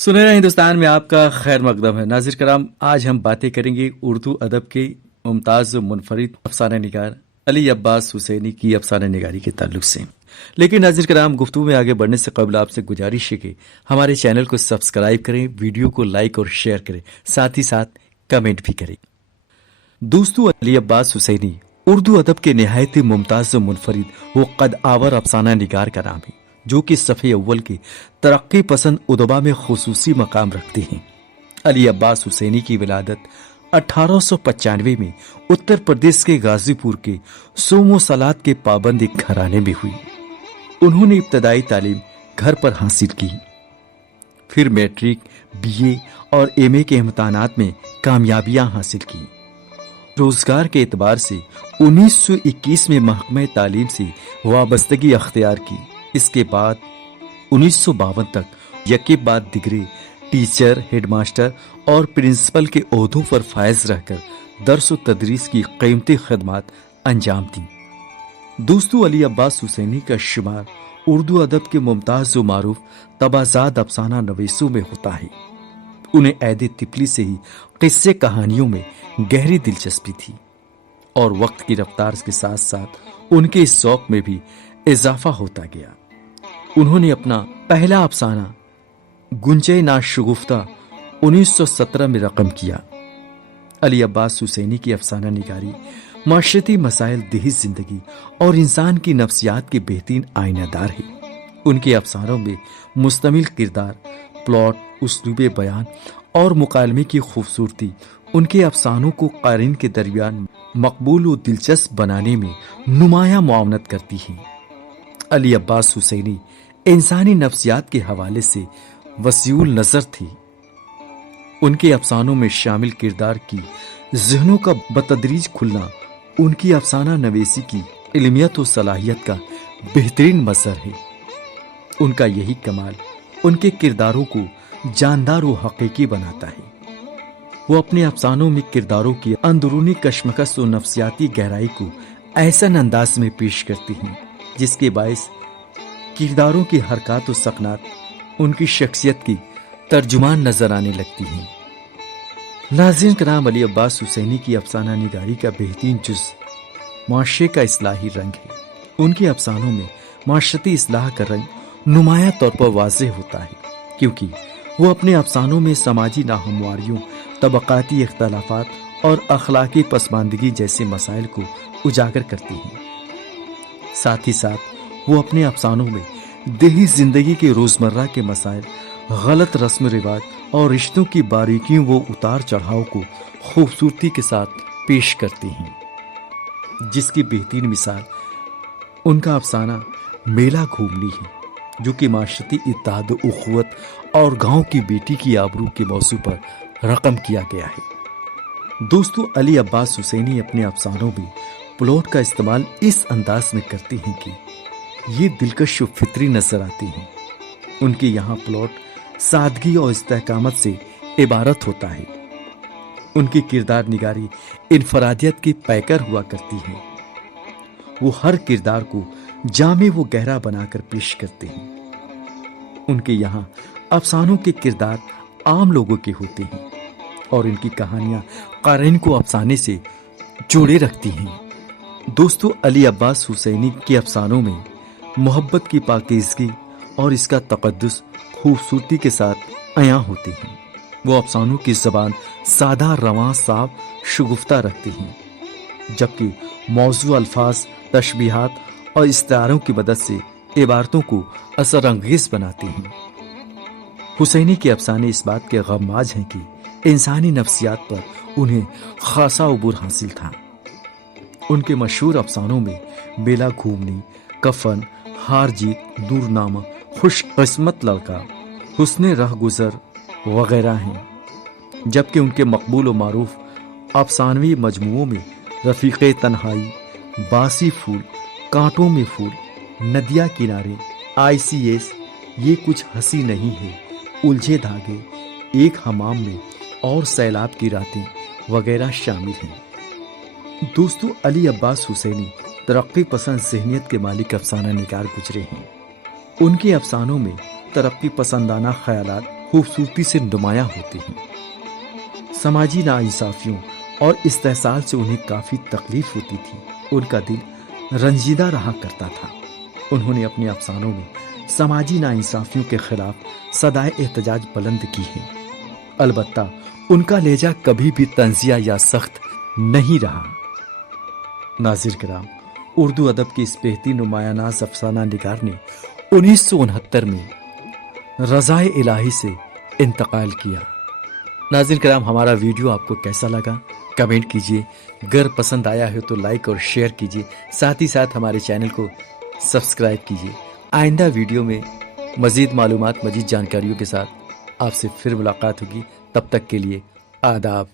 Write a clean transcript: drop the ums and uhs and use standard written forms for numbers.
सुनहरा हिंदुस्तान में आपका खैर मकदम है। नाज़िर कराम, आज हम बातें करेंगे उर्दू अदब के मुमताज़ मुनफरिद अफसाना निगार अली अब्बास हुसैनी की अफसाना निगारी के ताल्लुक से। लेकिन नाज़िर कराम, गुफ्तगू में आगे बढ़ने से कबल आपसे गुजारिश है कि हमारे चैनल को सब्सक्राइब करें, वीडियो को लाइक और शेयर करें, साथ ही साथ कमेंट भी करें। दोस्तों, अली अब्बास हुसैनी उर्दू अदब के निहायत मुमताज़ मुनफरिद वो कद आवर अफसाना निगार का नाम है जो कि सफ़े अव्वल के तरक्की पसंद उदबा में खुसूसी मकाम रखते हैं। अली अब्बास हुसैनी की विलादत 1895 में उत्तर प्रदेश के गाजीपुर के सोमो सलात के पाबंद एक घराने में हुई। उन्होंने इब्तदाई तालीम घर पर हासिल की, फिर मैट्रिक, बीए और एमए के इम्तिहानात में कामयाबियां हासिल की। रोजगार के एतबार से 1921 में महकमे तालीम से वाबस्तगी अख्तियार की। इसके बाद 1952 तक यके बाद दिगरे टीचर, हेडमास्टर और प्रिंसिपल के ओहदों पर फायज रहकर दर्स व तदरीस की कीमती खदमात अंजाम दी। दोस्तों, अली अब्बास हुसैनी का शुमार उर्दू अदब के मुमताज़ व मारूफ तबाजाद अफसाना नवीसों में होता है। उन्हें ऐदे तिपली से ही किस्से कहानियों में गहरी दिलचस्पी थी और वक्त की रफ्तार के साथ साथ उनके इस शौक में भी इजाफा होता गया। उन्होंने अपना पहला अफसाना गुंजे नाशगुफ्ता 1917 में रकम किया। अली अब्बास हुसैनी की अफसाना निगारी माशरती मसाइल, देही जिंदगी और इंसान की नफ्सियात के बेहतरीन आईनादार है। उनके अफसानों में मुस्तमिल किरदार, प्लॉट, उसलूबे बयान और मुकालमे की खूबसूरती उनके अफसानों को क़ारिन के दरमियान मकबूल व दिलचस्प बनाने में नुमायां मुआवनत करती हैं। अली अब्बास हुसैनी इंसानी नफ्सियात के हवाले से वसीउल नज़र थी। उनके अफसानों में शामिल किरदार की ज़हनों का बतदरीज खुलना उनकी अफसाना नवेसी की इल्मियत व सलाहियत का बेहतरीन मज़हर है। उनका यही कमाल उनके किरदारों को जानदार व हकीकी बनाता है। वो अपने अफसानों में किरदारों की अंदरूनी कशमकश व नफ्सियाती गहराई को ऐसन अंदाज में पेश करती हैं जिसके बायस किरदारों की हरकत व सकनात उनकी शख्सियत की तर्जुमान नजर आने लगती हैं। नाज़रीन कराम, अली अब्बास हुसैनी की अफसाना निगारी का बेहतरीन जुज़ माशरे का इस्लाही रंग है। उनके अफसानों में माशरती इस्लाह का रंग नुमाया तौर पर वाज़ेह होता है क्योंकि वो अपने अफसानों में समाजी नाहमवारियों, तबक़ाती इख्तलाफात और अखलाकी पसमानदगी जैसे मसाइल को उजागर करती हैं। साथ ही साथ वो अपने अफसानों में देही जिंदगी के रोजमर्रा के मसाइल, गलत रस्म रिवाज और रिश्तों की बारीकियों व उतार चढ़ाव को खूबसूरती के साथ पेश करती हैं, जिसकी बेहतरीन मिसाल उनका अफसाना मेला घूमनी है जो कि माशरती इत्तेहाद, उखुवत और गांव की बेटी की आबरू के मौजू पर रकम किया गया है। दोस्तों, अली अब्बास हुसैनी अपने अफसानों में प्लॉट का इस्तेमाल इस अंदाज में करते हैं कि ये दिलकश व फितरी नजर आती हैं। उनके यहाँ प्लॉट सादगी और इस्तेहकामत से इबारत होता है। उनकी किरदार निगारी इनफरादियत की पैकर हुआ करती है। वो हर किरदार को जामे व गहरा बनाकर पेश करते हैं। उनके यहाँ अफसानों के किरदार आम लोगों के होते हैं और इनकी कहानियां क़ारिन को अफसाने से जोड़े रखती हैं। दोस्तों, अली अब्बास हुसैनी के अफसानों में मोहब्बत की पाकीज़गी और इसका तक़द्दुस खूबसूरती के साथ अयां होते हैं। वो अफसानों की ज़बान सादा, रवां, साफ, शगुफ्ता रखती हैं, जबकि मौजू अल्फाज, तशबीहात और इस्तारों की मदद से इबारतों को असर अंगेज बनाती हैं। हुसैनी के अफसाने इस बात के गमाज हैं कि इंसानी नफ्सियात पर उन्हें खासा उबूर हासिल था। उनके मशहूर अफसानों में बेला घूमनी, कफन, हार जीत, दूरनामा, खुशकिस्मत लड़का, हुस्ने रह गुजर वगैरह हैं, जबकि उनके मकबूल व मारूफ अफसानवी मजमुओं में रफ़ीक़े तन्हाई, बासी फूल, कांटों में फूल, नदिया किनारे, ICS, ये कुछ हंसी नहीं है, उलझे धागे, एक हमाम में और सैलाब की रातें वगैरह शामिल हैं। दोस्तों, अली अब्बास हुसैनी तरक्की पसंद ज़हनियत के मालिक अफसाना निगार गुजरे हैं। उनके अफसानों में तरक्की पसंदाना ख्यालात, खूबसूरती से नुमायां होती हैं। समाजी नाइंसाफियों और इस्तेहसाल से उन्हें काफी तकलीफ होती थी। उनका दिल रंजीदा रहा करता था। उन्होंने अपने अफसानों में समाजी नाइंसाफियों के खिलाफ सदाए एहतजाज बुलंद की है। अलबत्ता उनका लहजा कभी भी तंजिया या सख्त नहीं रहा। नाज़िर किराम, उर्दू अदब की इस बेहतरीन नुमायानाज अफसाना निगार ने 1969 में रज़ाए इलाही से इंतकाल किया। नाज़िर किराम, हमारा वीडियो आपको कैसा लगा कमेंट कीजिए। अगर पसंद आया है तो लाइक और शेयर कीजिए। साथ ही साथ हमारे चैनल को सब्सक्राइब कीजिए। आइंदा वीडियो में मज़ीद मालूमात, मज़ीद जानकारियों के साथ आपसे फिर मुलाकात होगी। तब तक के लिए आदाब।